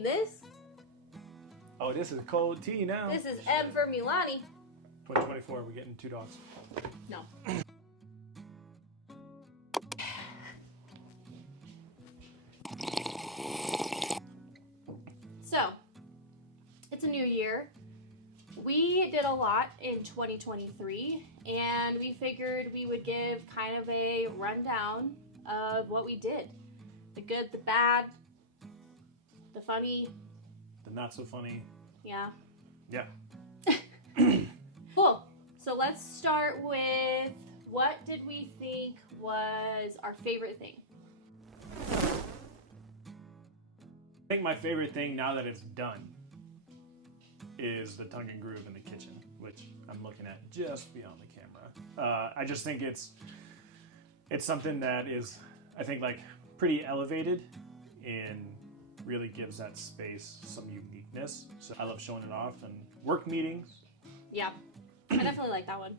drinking this. Oh, this is cold tea now. This is M for Milani. 2024, we're getting 2 dogs. No. So, it's a new year. We did a lot in 2023, and we figured we would give kind of a rundown of what we did. The good, the bad, the funny. The not so funny. Yeah. Yeah. Cool. So let's start with, what did we think was our favorite thing? I think my favorite thing now that it's done is the tongue and groove in the kitchen, which I'm looking at just beyond the camera. I just think it's something that is, I think, like pretty elevated and really gives that space some uniqueness. So I love showing it off and work meetings. Yeah, I definitely like that one.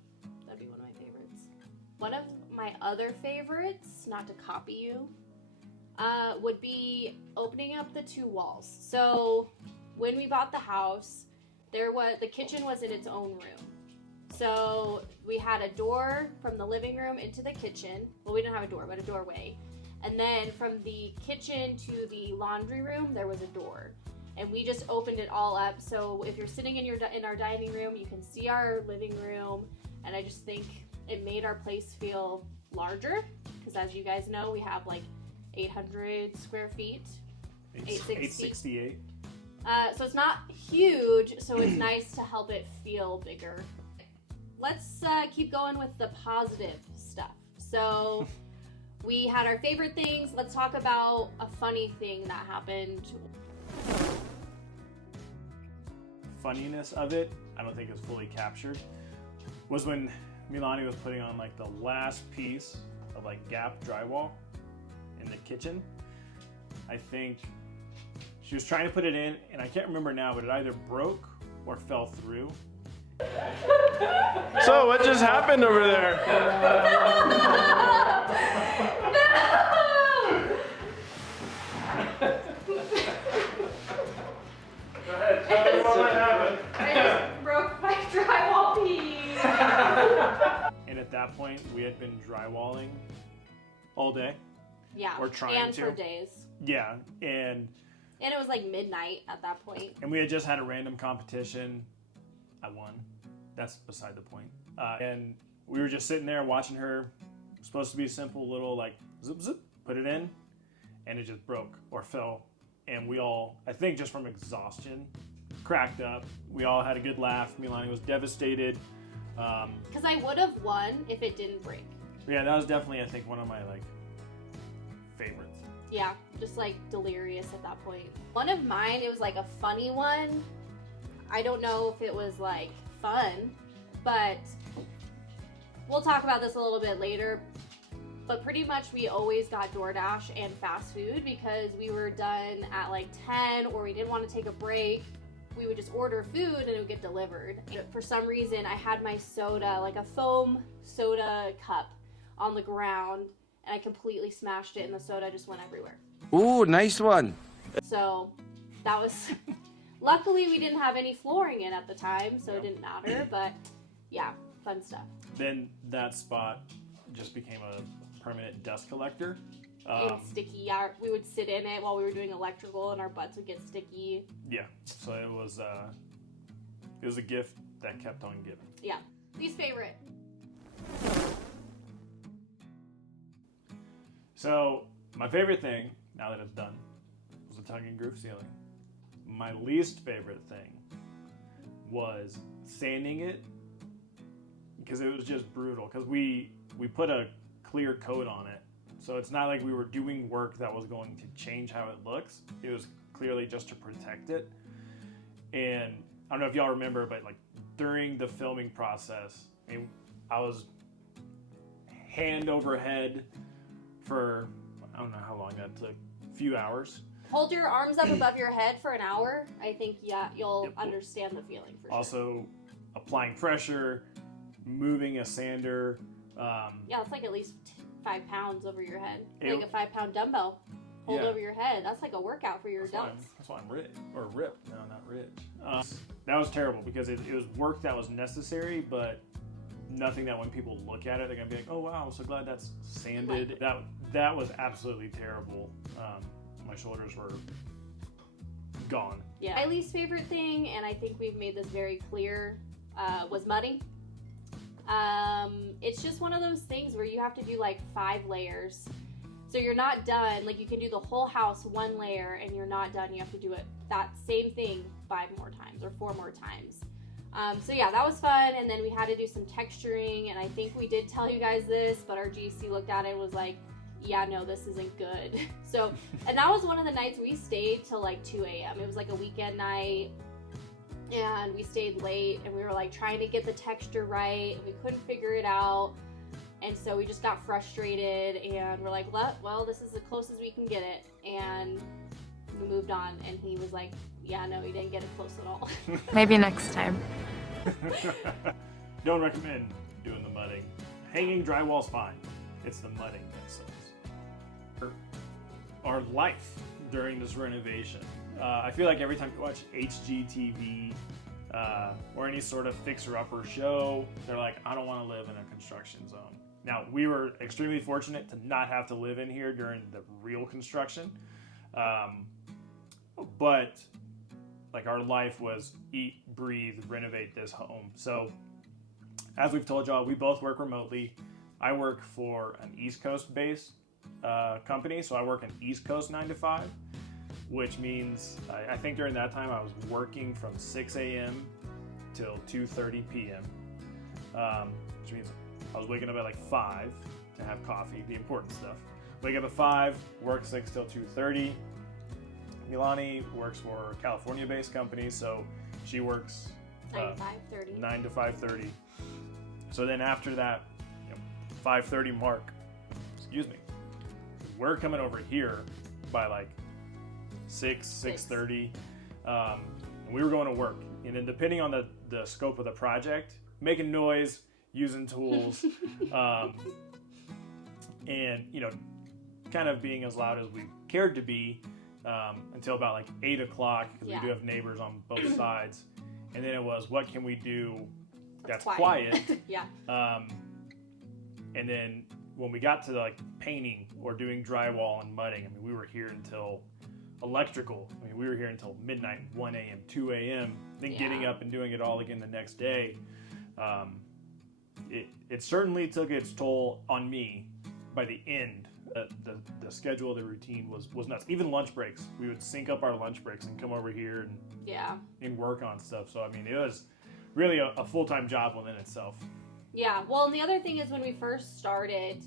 That'd be one of my favorites. One of my other favorites, not to copy you, would be opening up the 2 walls. So when we bought the house, the kitchen was in its own room. So we had a door from the living room into the kitchen. Well, we didn't have a door, but a doorway. And then from the kitchen to the laundry room, there was a door. And we just opened it all up. So if you're sitting in our dining room, you can see our living room. And I just think it made our place feel larger. Because as you guys know, we have like 800 square feet. 868. So it's not huge, so it's nice to help it feel bigger. Let's keep going with the positive stuff. So we had our favorite things. Let's talk about a funny thing that happened. Funniness of it, I don't think is fully captured, was when Milani was putting on like the last piece of like gap drywall in the kitchen. I think she was trying to put it in, and I can't remember now, but it either broke or fell through. So what just happened over there? Go ahead, tell me what happened. I just broke my drywall piece. And at that point, we had been drywalling all day. Yeah, Or trying and to. for days. Yeah, and it was like midnight at that point. we had just had a random competition. I won. That's beside the point. And we were just sitting there watching her. It was supposed to be a simple little like zip zip, put it in, and it just broke or fell. And we all, I think just from exhaustion, cracked up. We all had a good laugh. Milani was devastated. Because I would have won if it didn't break. Yeah, that was definitely, I think, one of my like favorites. Yeah, just like delirious at that point. One of mine, it was like a funny one. I don't know if it was like fun, but we'll talk about this a little bit later. But pretty much we always got DoorDash and fast food because we were done at like 10 or we didn't want to take a break. We would just order food and it would get delivered. For some reason, I had my soda, like a foam soda cup, on the ground, and I completely smashed it and the soda just went everywhere. Ooh, nice one. So that was, luckily we didn't have any flooring in at the time, so it didn't matter, but yeah, fun stuff. Then that spot just became a permanent dust collector. And sticky, yeah, we would sit in it while we were doing electrical and our butts would get sticky. Yeah, so it was a gift that kept on giving. Yeah. Least favorite? So my favorite thing, now that it's done, was the tongue and groove ceiling. My least favorite thing was sanding it because it was just brutal. Because we put a clear coat on it, so it's not like we were doing work that was going to change how it looks. It was clearly just to protect it. And I don't know if y'all remember, but like during the filming process, I was hand over head for, I don't know how long that took, a few hours. Hold your arms up above your head for an hour. I think, yeah, you'll understand the feeling for sure. Also, applying pressure, moving a sander. Yeah, it's like at least 5 pounds over your head. Like a 5-pound dumbbell. hold over your head. That's like a workout for your adults. That's why I'm rich. Or ripped. No, not rich. That was terrible because it was work that was necessary, but nothing that when people look at it, they're going to be like, oh, wow, I'm so glad that's sanded. That was absolutely terrible. My shoulders were gone. Yeah. My least favorite thing, and I think we've made this very clear, was mudding. It's just one of those things where you have to do like 5 layers. So you're not done. Like you can do the whole house 1 layer and you're not done. You have to do it that same thing 5 more times or 4 more times. So yeah, that was fun. And then we had to do some texturing, and I think we did tell you guys this, but our GC looked at it and was like, yeah, no, this isn't good. So, and that was one of the nights we stayed till like 2 a.m. It was like a weekend night, and we stayed late, and we were like trying to get the texture right, and we couldn't figure it out. And so we just got frustrated, and we're like, well, this is the closest we can get it. And we moved on, and he was like, yeah, no, he didn't get it close at all. Maybe next time. Don't recommend doing the mudding. Hanging drywall's fine. It's the mudding that sucks. Our life during this renovation. I feel like every time you watch HGTV or any sort of fixer-upper show, they're like, I don't want to live in a construction zone. Now, we were extremely fortunate to not have to live in here during the real construction. But like our life was eat, breathe, renovate this home. So as we've told y'all, we both work remotely. I work for an East Coast based company, so I work an East Coast 9 to 5, which means I think during that time I was working from 6 a.m. till 2:30 p.m., which means I was waking up at like 5 to have coffee, the important stuff. Wake up at 5, work 6 till 2:30. Milani works for a California-based company, so she works 9 to 5:30. So then after that, 5:30 mark, we're coming over here by like 6:30. And we were going to work, and then depending on the scope of the project, making noise, using tools, and kind of being as loud as we cared to be until about like 8 o'clock, because we do have neighbors on both sides. And then it was, what can we do that's quiet? Yeah. And then when we got to like painting or doing drywall and mudding, I mean, we were here until electrical. I mean, we were here until midnight, 1 a.m., 2 a.m., then getting up and doing it all again the next day. It certainly took its toll on me by the end. The schedule, the routine was nuts. Even lunch breaks, we would sync up our lunch breaks and come over here and work on stuff. So I mean, it was really a full-time job within itself. Yeah, well, and the other thing is when we first started,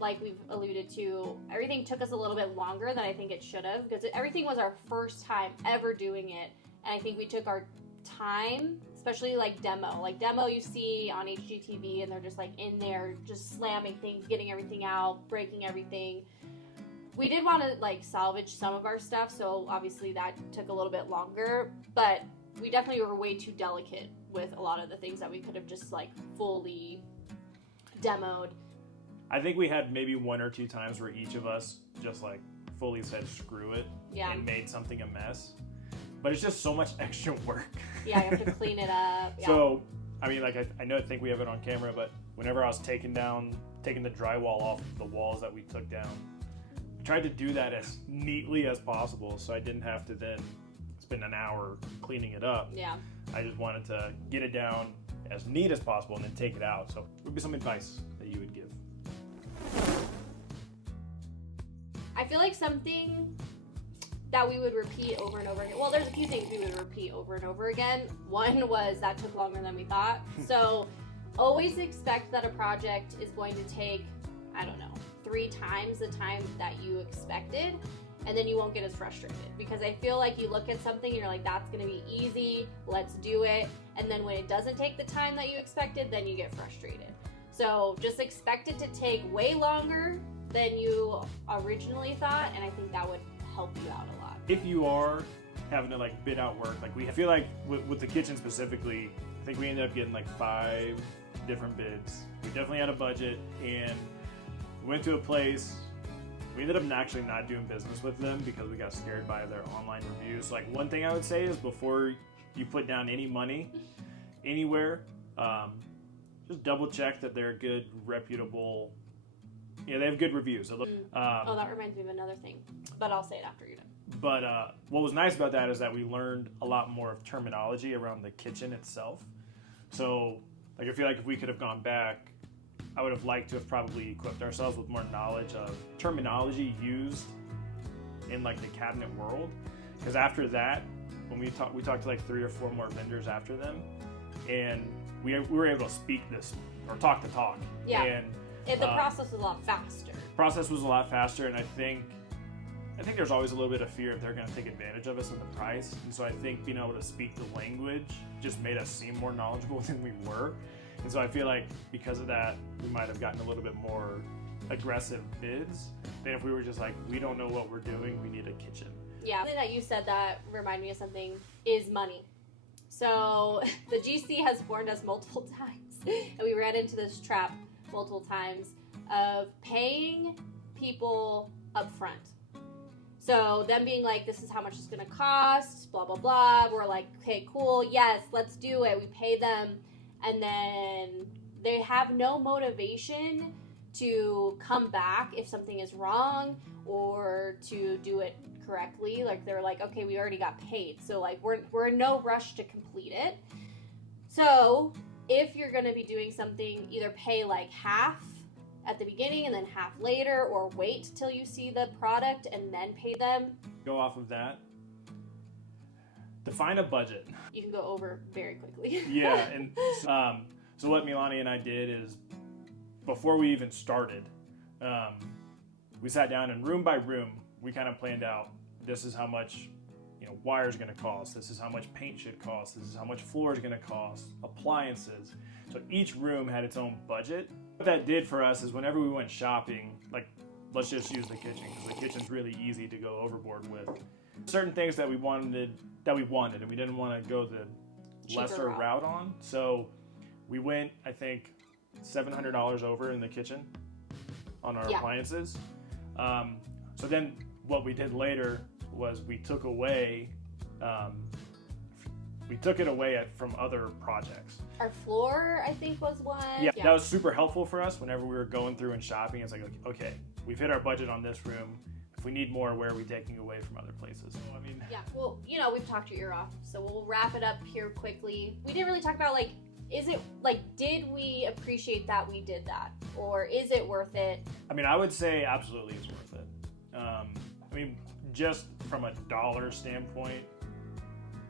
like we've alluded to, everything took us a little bit longer than I think it should have, because everything was our first time ever doing it, and I think we took our time, especially like demo you see on HGTV, and they're just like in there just slamming things, getting everything out, breaking everything. We did want to like salvage some of our stuff, so obviously that took a little bit longer, but we definitely were way too delicate with a lot of the things that we could have just like fully demoed. I think we had maybe 1 or 2 times where each of us just like fully said screw it and made something a mess. But it's just so much extra work. Yeah, you have to clean it up. Yeah. So, I mean, like I think we have it on camera, but whenever I was taking the drywall off the walls that we took down, I tried to do that as neatly as possible so I didn't have to then spend an hour cleaning it up. Yeah. I just wanted to get it down as neat as possible and then take it out. So, what would be some advice that you would give? I feel like something that we would repeat over and over again. Well, there's a few things we would repeat over and over again. One was that took longer than we thought. So always expect that a project is going to take, 3 times the time that you expected, and then you won't get as frustrated, because I feel like you look at something and you're like, that's going to be easy, let's do it. And then when it doesn't take the time that you expected, then you get frustrated. So just expect it to take way longer than you originally thought, and I think that would help you out a lot. If you are having to like bid out work, like I feel like with the kitchen specifically, I think we ended up getting like 5 different bids. We definitely had a budget, and we went to a place We ended up actually not doing business with them because we got scared by their online reviews. Like, one thing I would say is before you put down any money anywhere, just double check that they're good, reputable. Yeah, they have good reviews. That reminds me of another thing, but I'll say it after you're done. But what was nice about that is that we learned a lot more of terminology around the kitchen itself. So, like, I feel like if we could have gone back, I would have liked to have probably equipped ourselves with more knowledge of terminology used in, like, the cabinet world. Because after that, when we talked to like 3 or 4 more vendors after them, and we were able to speak this or talk the talk. Yeah. And the process was a lot faster. Process was a lot faster, and I think there's always a little bit of fear if they're going to take advantage of us at the price. And so I think being able to speak the language just made us seem more knowledgeable than we were. And so I feel like because of that, we might have gotten a little bit more aggressive bids than if we were just like, we don't know what we're doing, we need a kitchen. Yeah, something that you said that reminded me of something is money. So the GC has warned us multiple times, and we ran into this trap multiple times of paying people up front. So them being like, this is how much it's going to cost, blah, blah, blah. We're like, okay, cool, yes, let's do it. We pay them, and then they have no motivation to come back if something is wrong or to do it correctly. Like, they're like, okay, we already got paid, so like we're in no rush to complete it. So if you're going to be doing something, either pay like half at the beginning and then half later, or wait till you see the product and then pay them. Go off of that, define a budget. You can go over very quickly. Yeah, and so what Milani and I did is, before we even started, we sat down and room by room, we kind of planned out, this is how much wire is going to cost, this is how much paint should cost, this is how much floor is going to cost, appliances. So each room had its own budget. What that did for us is whenever we went shopping, like, let's just use the kitchen, because the kitchen's really easy to go overboard with. Certain things that we wanted, and we didn't want to go the lesser route on. So we went, I think, $700 over in the kitchen on our appliances. So then what we did later was we took away, from other projects. Our floor, I think, was one. Yeah, that was super helpful for us whenever we were going through and shopping. It's like, okay, we've hit our budget on this room. If we need more, where are we taking away from other places? So, I mean, yeah, well, we've talked your ear off, so we'll wrap it up here quickly. We didn't really talk about, like, is it, like, did we appreciate that we did that? Or is it worth it? I mean, I would say absolutely it's worth it. I mean, just from a dollar standpoint,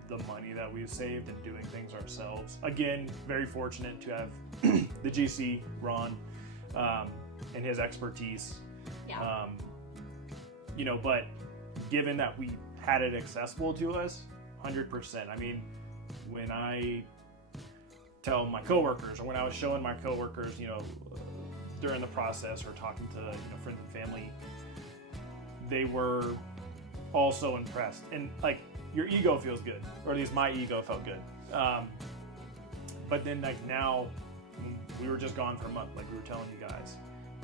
the money that we've saved in doing things ourselves. Again, very fortunate to have the GC, Ron, and his expertise. Yeah. But given that we had it accessible to us, 100%. I mean, when I tell my coworkers, or when I was showing my coworkers, during the process, or talking to friends and family, they were all so impressed. And like, your ego feels good, or at least my ego felt good. But then, like, now, we were just gone for a month, like we were telling you guys.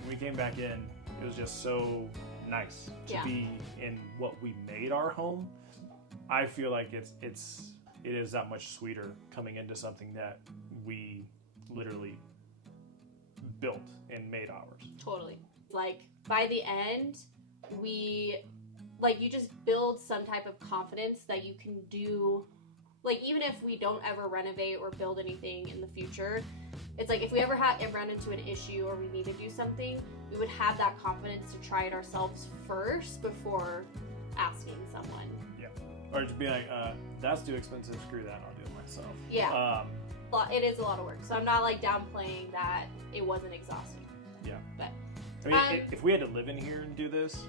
When we came back in, it was just so nice to be in what we made our home. I feel like it is that much sweeter coming into something that we literally built and made ours. Totally. Like, by the end, you just build some type of confidence that you can do, like, even if we don't ever renovate or build anything in the future, it's like, if we ever run into an issue or we need to do something, we would have that confidence to try it ourselves first before asking someone. Yeah. Or to be like, that's too expensive, screw that, I'll do it myself. Yeah. It is a lot of work, so I'm not, like, downplaying that it wasn't exhausting. Yeah. But I mean, if we had to live in here and do this,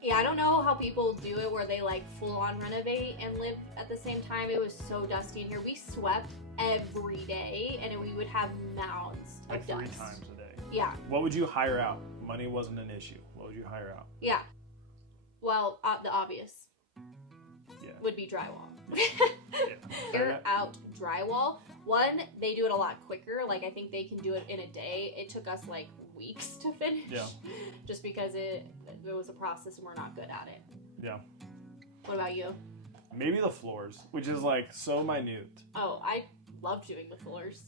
yeah, I don't know how people do it where they, like, full-on renovate and live at the same time. It was so dusty in here. We swept every day, and we would have mounds of like dust. 3 times a day. Yeah. What would you hire out? Money wasn't an issue. What would you hire out? Yeah. Well, the obvious Yeah. would be drywall. Yeah. Figure out drywall. One, they do it a lot quicker. Like, I think they can do it in a day. It took us, like, weeks to finish. Yeah. Just because it was a process and we're not good at it. Yeah. What about you? Maybe the floors, which is like so minute. Oh, I love doing the floors.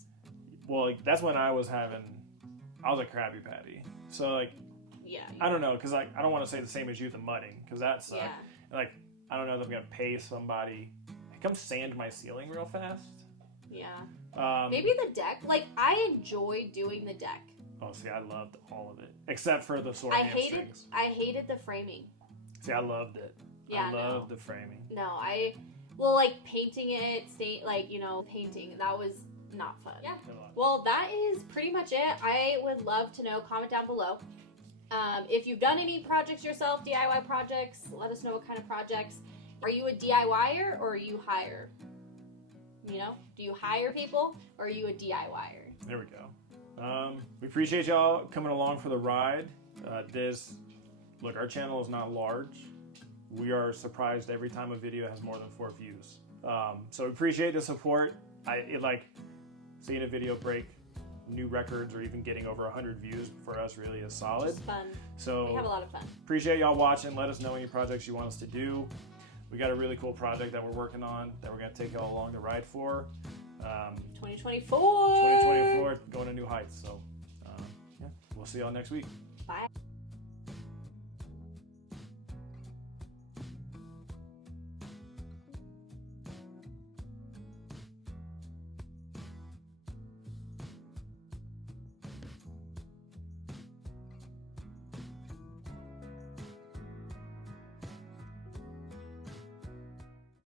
Well, like, that's when I was a Krabby Patty. So like, Yeah. I don't know, because like I don't want to say the same as you, the mudding, because that sucked. Yeah. Like, I don't know if I'm gonna pay somebody to come sand my ceiling real fast. Yeah. Maybe the deck. Like, I enjoy doing the deck. Oh, see, I loved all of it except for the sore I hamstrings. hated the framing. See, I loved it. Yeah, I loved the framing. No, like painting it, painting, that was not fun. Yeah. Well, that is pretty much it. I would love to know, comment down below. If you've done any projects yourself, DIY projects, let us know what kind of projects. Are you a DIYer or are you hire? You know, do you hire people or are you a DIYer? There we go. We appreciate y'all coming along for the ride. Look, our channel is not large. We are surprised every time a video has more than 4 views. So we appreciate the support. Seeing a video break new records or even getting over 100 views for us really is solid. It's fun. So we have a lot of fun. Appreciate y'all watching. Let us know any projects you want us to do. We got a really cool project that we're working on that we're going to take y'all along the ride for. 2024. 2024, going to new heights. So, yeah, we'll see y'all next week. Bye.